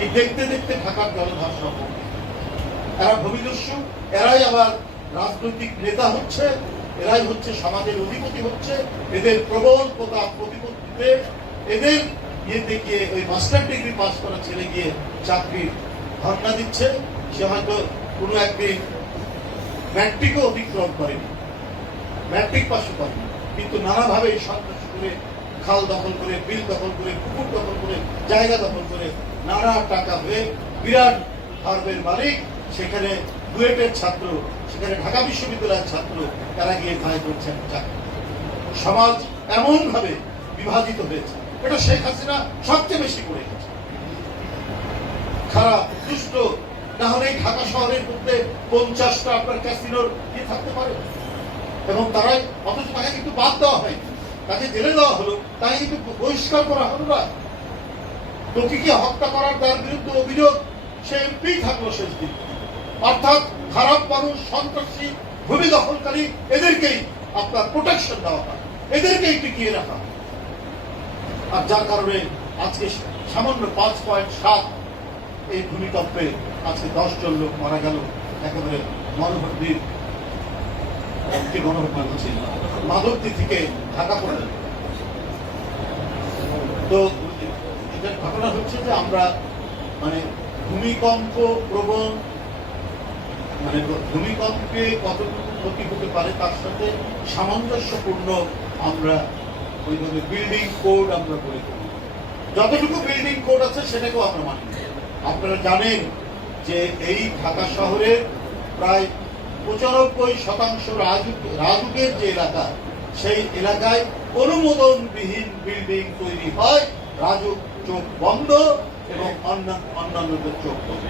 এই দেখতে দেখতে ঢাকার জলধার সম্ভব। এরা ভূমিদস্যু, এরাই আবার রাজনৈতিক নেতা হচ্ছে, এরাই হচ্ছে সমাজের অধিপতি হচ্ছে। এদের প্রবল প্রতাপ প্রতিপত্তিতে এদের ইয়েতে গিয়ে ওই মাস্টার ডিগ্রি পাস করা ছেলে গিয়ে চাকরির ধর্ণা দিচ্ছে। সে হয়তো কোনো একদিন ম্যাট্রিকও অতিক্রম করেনি, ম্যাট্রিক পাশও করেনি, কিন্তু নানাভাবে সন্ত্রাস করে, খাল দখল করে, বিল দখল করে, পুকুর দখল করে, জায়গা দখল করে নানা টাকা হয়ে বিরাট ফার্মের মালিক, সেখানে বুয়েটের ছাত্র, সেখানে ঢাকা বিশ্ববিদ্যালয়ের ছাত্র, তারা গিয়ে ধায় করছেন চাকরি। সমাজ এমন ভাবে বিভাজিত হয়েছে, এটা শেখ হাসিনা সবচেয়ে বেশি করে গেছে। খারাপ দুষ্ট না হলে ঢাকা শহরের মধ্যে 50টা আপনার ক্যাসিনোর ইয়ে থাকতে পারে, এবং তারাই, অথচ তাকে কিন্তু বাদ দেওয়া হয়, তাকে জেলে দেওয়া হলো, তাকে কিন্তু বহিষ্কার করা হলো না। টকিকে হত্যা করার তার বিরুদ্ধে অভিযোগ, সে এমপি থাকলো শেষ দিন। অর্থাৎ খারাপ মানুষ, সন্ত্রাসী, ভূমি দখলকারী, এদেরকেই আপনার প্রোটেকশন দেওয়া হয়, এদেরকেই টিকিয়ে রাখা। আর যার কারণে আজকে সামান্য 5.7 এই ভূমিকম্পে আজকে 10 জন লোক মারা গেল। একেবারে মনোহরদীর মাধবদী থেকে ঢাকা পড়লেন। তো এটার ঘটনা হচ্ছে যে আমরা মানে ভূমিকম্প প্রবণ, মানে ভূমিকম্পে কতটুকু ক্ষতি হতে পারে তার সাথে সামঞ্জস্যপূর্ণ আমরা ওইভাবে বিল্ডিং কোড আমরা করে থাকি। যতটুকু বিল্ডিং কোড আছে সেটাকেও আমরা মানি। আপনারা জানেন যে এই ঢাকা শহরের প্রায় 95% রাজুকের যে এলাকা, সেই এলাকায় অনুমোদনবিহীন বিল্ডিং তৈরি হয়। রাজুক চোখ বন্ধ এবং অন্যান্যদের চোখ বন্ধ।